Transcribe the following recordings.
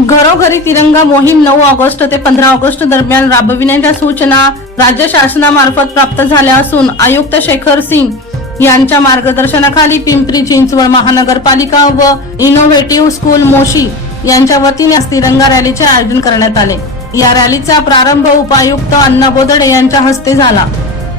घरोघरी तिरंगा मोहीम नऊ ऑगस्ट ते पंधरा ऑगस्ट दरम्यान राबविण्याच्या सूचना राज्य शासनामार्फत प्राप्त झाल्या असून आयुक्त शेखर सिंग यांच्या मार्गदर्शनाखाली पिंपरी चिंचवड महानगरपालिका व इनोव्हेटिव्ह स्कूल मोशी यांच्या वतीने आज तिरंगा रॅलीचे आयोजन करण्यात आले. या रॅलीचा प्रारंभ उपायुक्त अण्णा बोदडे यांच्या हस्ते झाला.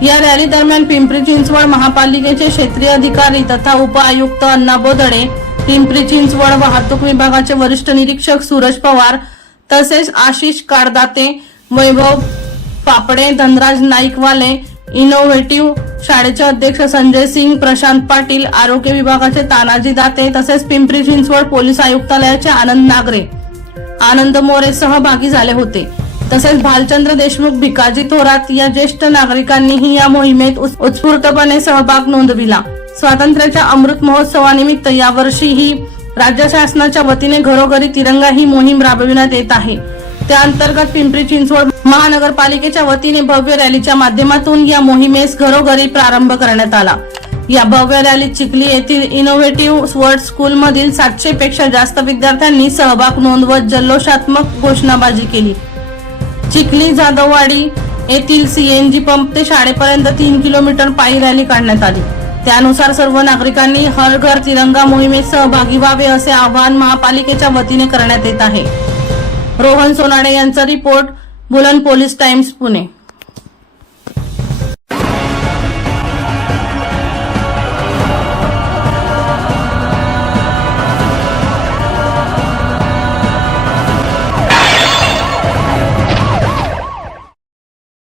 या रॅली दरम्यान पिंपरी चिंचवड महापालिकेचे क्षेत्रीय अधिकारी तथा उपआयुक्त अण्णा बोदडे पिंपरी चिंचवड वाहतूक विभागाचे वरिष्ठ निरीक्षक सूरज पवार तसेच आशिष कारदाते वैभव पापडे धनराज नाईकवाले इनोव्हेटिव्ह शाळेचे अध्यक्ष संजय सिंग प्रशांत पाटील आरोग्य विभागाचे तानाजी दाते तसेच पिंपरी चिंचवड पोलीस आयुक्तालयाचे आनंद नागरे. आनंद मोरे सहभागी झाले होते. तसेच भालचंद्र देशमुख भिकाजी थोरात या ज्येष्ठ नागरिकांनीही या मोहिमेत उत्- उत्स्फूर्तपणे सहभाग नोंदविला. स्वातंत्र्याच्या अमृत महोत्सवानिमित्त यावर्षीही राज्य शासनाच्या वतीने घरोघरी तिरंगा ही मोहीम राबविण्यात येत आहे. त्या अंतर्गत पिंपरी चिंचवड महानगरपालिकेच्या वतीने भव्य रॅलीच्या माध्यमातून या मोहिमेस घरोघरी प्रारंभ करण्यात आला. या भव्य रॅलीत चिखली येथील इनोव्हेटिव्ह वर्ल्ड स्कूल मधील सातशे पेक्षा जास्त विद्यार्थ्यांनी सहभाग नोंदवत जल्लोषात्मक घोषणाबाजी केली. चिखली जाधववाडी येथील सीएनजी पंप ते शाळेपर्यंत तीन किलोमीटर पायी रॅली काढण्यात आली. त्यानुसार सर्व नागरिकांनी हर घर तिरंगा मोहिमेत सहभागी व्हावे असे आवाहन महापालिकेच्या वतीने करण्यात येत आहे. रोहन सोनाडे यांचा रिपोर्ट बुलंद पोलीस टाइम्स पुणे.